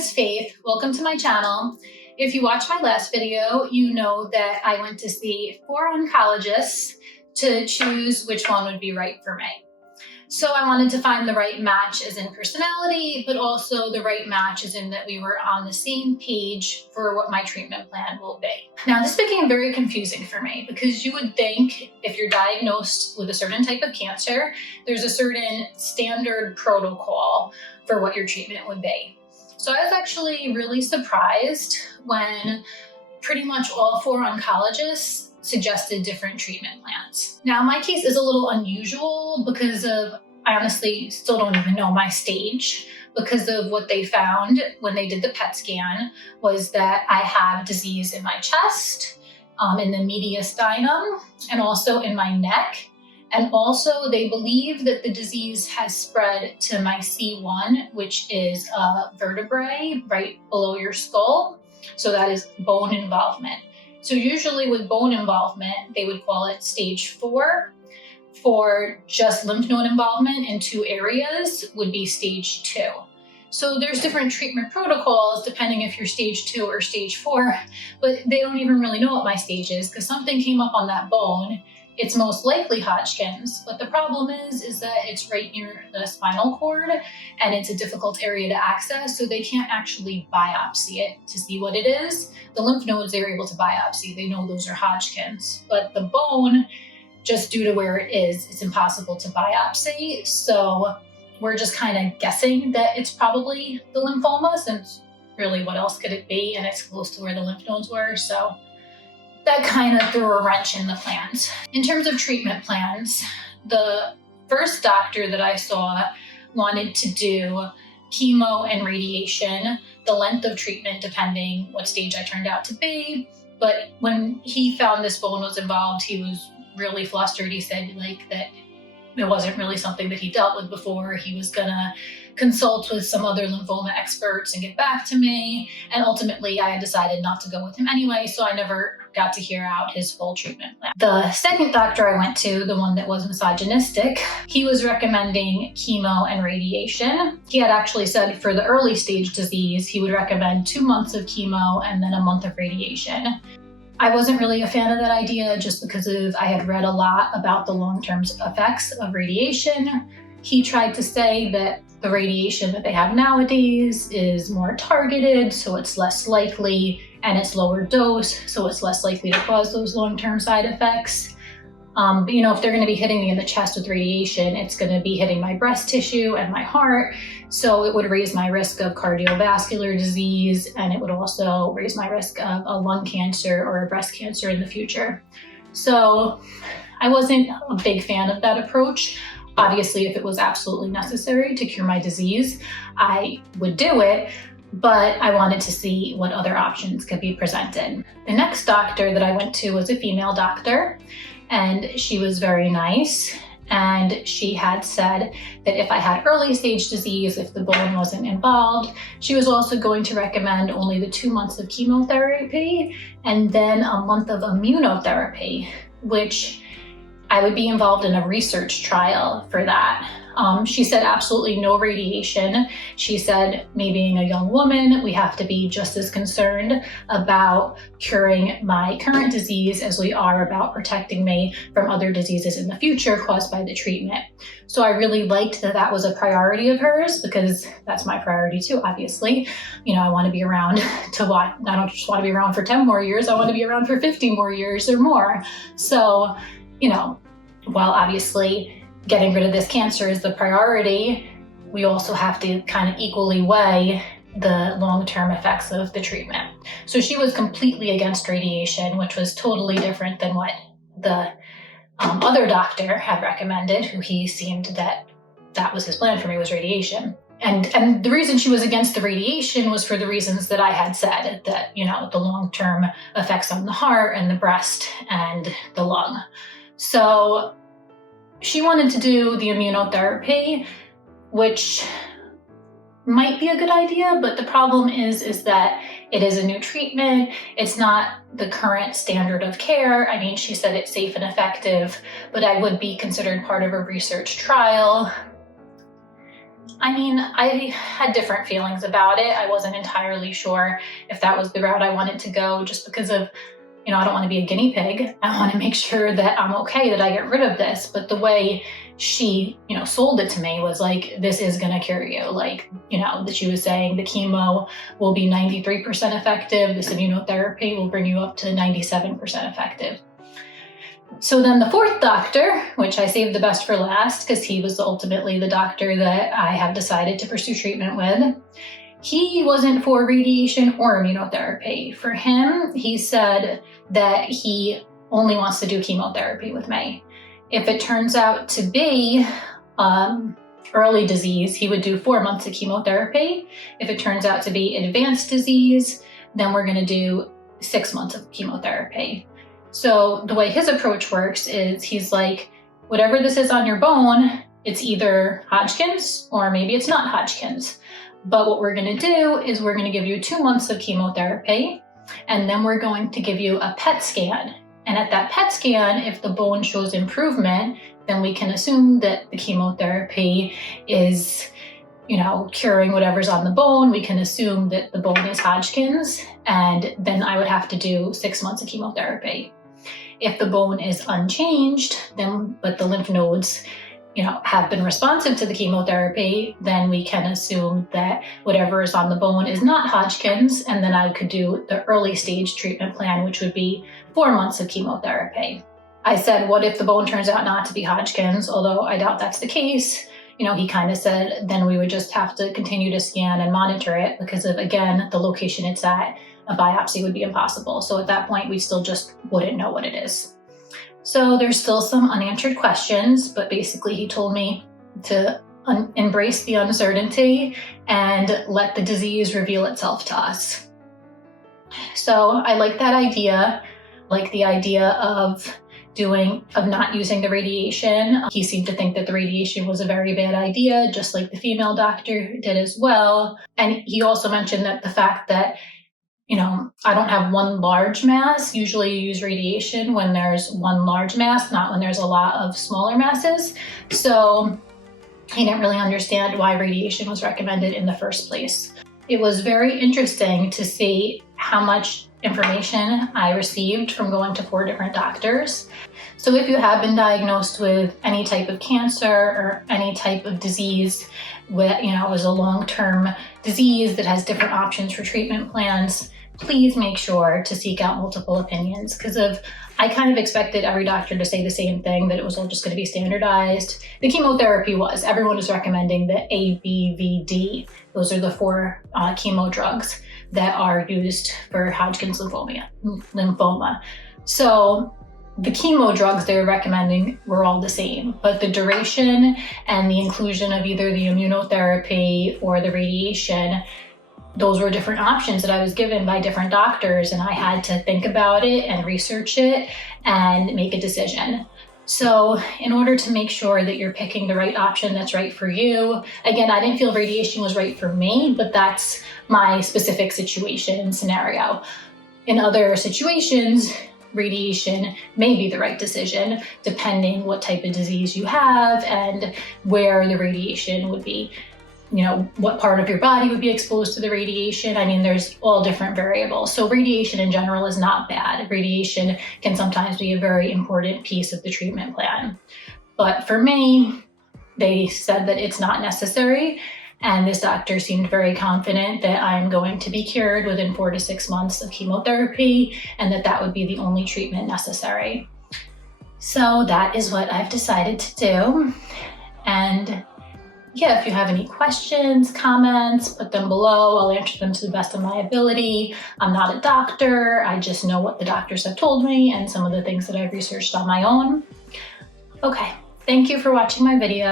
is Faith. Welcome to my channel. If you watched my last video, you know that I went to see 4 oncologists to choose which one would be right for me. So I wanted to find the right match as in personality, but also the right match as in that we were on the same page for what my treatment plan will be. Now, this became very confusing for me because you would think if you're diagnosed with a certain type of cancer, there's a certain standard protocol for what your treatment would be. So I was actually really surprised when pretty much all 4 oncologists suggested different treatment plans. Now, my case is a little unusual because I honestly still don't even know my stage, because of what they found when they did the PET scan was that I have disease in my chest, in the mediastinum, and also in my neck. And also they believe that the disease has spread to my C1, which is a vertebrae right below your skull. So that is bone involvement. So usually with bone involvement, they would call it stage 4. For just lymph node involvement in 2 areas would be stage 2. So there's different treatment protocols depending if you're stage 2 or stage 4, but they don't even really know what my stage is because something came up on that bone. It's most likely Hodgkin's, but the problem is that it's right near the spinal cord and it's a difficult area to access, so they can't actually biopsy it to see what it is. The lymph nodes they're able to biopsy, they know those are Hodgkin's, but the bone, just due to where it is, it's impossible to biopsy. So we're just kind of guessing that it's probably the lymphoma, since really what else could it be? And it's close to where the lymph nodes were. So that kind of threw a wrench in the plans. In terms of treatment plans, the first doctor that I saw wanted to do chemo and radiation, the length of treatment depending what stage I turned out to be. But when he found this bone was involved, he was really flustered. He said that it wasn't really something that he dealt with before. He was gonna consult with some other lymphoma experts and get back to me. And ultimately I had decided not to go with him anyway, so I never got to hear out his full treatment plan. The second doctor I went to, the one that was misogynistic, he was recommending chemo and radiation. He had actually said for the early stage disease, he would recommend 2 months of chemo and then a month of radiation. I wasn't really a fan of that idea just because I had read a lot about the long-term effects of radiation. He tried to say that the radiation that they have nowadays is more targeted, so it's less likely, and it's lower dose, so it's less likely to cause those long-term side effects. But if they're going to be hitting me in the chest with radiation, it's going to be hitting my breast tissue and my heart. So it would raise my risk of cardiovascular disease, and it would also raise my risk of a lung cancer or a breast cancer in the future. So I wasn't a big fan of that approach. Obviously, if it was absolutely necessary to cure my disease, I would do it, but I wanted to see what other options could be presented. The next doctor that I went to was a female doctor, and she was very nice. And she had said that if I had early stage disease, if the bone wasn't involved, she was also going to recommend only the 2 months of chemotherapy and then a month of immunotherapy, which I would be involved in a research trial for that. She said absolutely no radiation. She said, me being a young woman, we have to be just as concerned about curing my current disease as we are about protecting me from other diseases in the future caused by the treatment. So I really liked that that was a priority of hers, because that's my priority too, obviously. I want to be around to what? I don't just want to be around for 10 more years. I want to be around for 50 more years or more. So, while obviously getting rid of this cancer is the priority, we also have to kind of equally weigh the long-term effects of the treatment. So she was completely against radiation, which was totally different than what the other doctor had recommended, who he seemed that was his plan for me, was radiation. And the reason she was against the radiation was for the reasons that I had said, that, the long-term effects on the heart and the breast and the lung. So she wanted to do the immunotherapy, which might be a good idea, but the problem is that it is a new treatment. It's not the current standard of care. I mean, she said it's safe and effective, but I would be considered part of a research trial. I mean, I had different feelings about it. I wasn't entirely sure if that was the route I wanted to go, just because of, I don't want to be a guinea pig. I want to make sure that I'm okay, that I get rid of this. But the way she, sold it to me was like, this is going to cure you. Like, that she was saying the chemo will be 93% effective. This immunotherapy will bring you up to 97% effective. So then the fourth doctor, which I saved the best for last because he was ultimately the doctor that I have decided to pursue treatment with, he wasn't for radiation or immunotherapy. For him, he said that he only wants to do chemotherapy with me. If it turns out to be early disease, he would do 4 months of chemotherapy. If it turns out to be advanced disease, then we're going to do 6 months of chemotherapy. So the way his approach works is he's like, whatever this is on your bone, it's either Hodgkin's or maybe it's not Hodgkin's. But what we're going to do is we're going to give you 2 months of chemotherapy, and then we're going to give you a PET scan. And at that PET scan, if the bone shows improvement, then we can assume that the chemotherapy is, curing whatever's on the bone. We can assume that the bone is Hodgkin's, and then I would have to do 6 months of chemotherapy. If the bone is unchanged, but the lymph nodes, have been responsive to the chemotherapy, then we can assume that whatever is on the bone is not Hodgkin's, and then I could do the early stage treatment plan, which would be 4 months of chemotherapy. I said, what if the bone turns out not to be Hodgkin's? Although I doubt that's the case. He kind of said, then we would just have to continue to scan and monitor it because of, again, the location it's at. A biopsy would be impossible. So at that point, we still just wouldn't know what it is. So there's still some unanswered questions, but basically he told me to embrace the uncertainty and let the disease reveal itself to us. So I like that idea, like the idea of not using the radiation. He seemed to think that the radiation was a very bad idea, just like the female doctor did as well. And he also mentioned that the fact that I don't have one large mass. Usually you use radiation when there's one large mass, not when there's a lot of smaller masses. So he didn't really understand why radiation was recommended in the first place. It was very interesting to see how much information I received from going to 4 different doctors. So if you have been diagnosed with any type of cancer or any type of disease, it was a long-term disease that has different options for treatment plans, please make sure to seek out multiple opinions, because I kind of expected every doctor to say the same thing, that it was all just going to be standardized. The chemotherapy everyone was recommending the A, B, V, D. Those are the 4 chemo drugs that are used for Hodgkin's lymphoma. So the chemo drugs they were recommending were all the same, but the duration and the inclusion of either the immunotherapy or the radiation, those were different options that I was given by different doctors, and I had to think about it and research it and make a decision. So in order to make sure that you're picking the right option that's right for you, again, I didn't feel radiation was right for me, but that's my specific situation and scenario. In other situations, radiation may be the right decision, depending what type of disease you have and where the radiation would be. What part of your body would be exposed to the radiation. I mean, there's all different variables. So radiation in general is not bad. Radiation can sometimes be a very important piece of the treatment plan. But for me, they said that it's not necessary. And this doctor seemed very confident that I'm going to be cured within 4 to 6 months of chemotherapy, and that would be the only treatment necessary. So that is what I've decided to do. And yeah, if you have any questions, comments, put them below. I'll answer them to the best of my ability. I'm not a doctor. I just know what the doctors have told me and some of the things that I've researched on my own. Okay, thank you for watching my video.